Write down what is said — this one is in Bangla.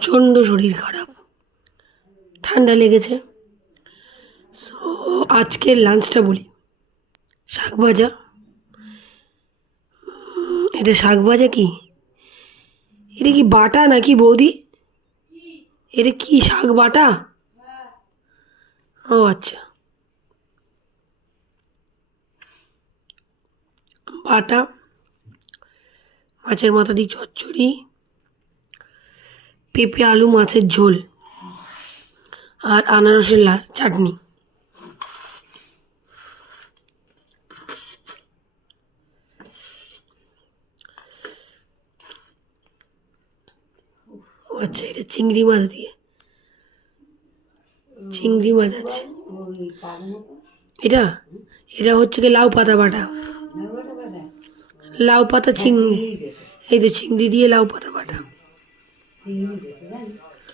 প্রচণ্ড শরীর খারাপ। ঠান্ডা লেগেছে। সো আজকের লাঞ্চটা বলি। শাক ভাজা। এটা শাক ভাজা কি? এটা কি বাটা নাকি বৌদি? এটা কি শাক বাটা? ও আচ্ছা। বাটা, মাছের মাথা দিয়ে চচ্চড়ি। পেঁপে, আলু, মাছের ঝোল আর আনারসের লাল চাটনি। আচ্ছা এটা চিংড়ি মাছ দিয়ে। চিংড়ি মাছ আছে। এটা? এটা হচ্ছে কি লাউ পাতা বাটা? লাউ পাতা চিংড়ি। এই তো চিংড়ি দিয়ে লাউ পাতা বাটা। Ini.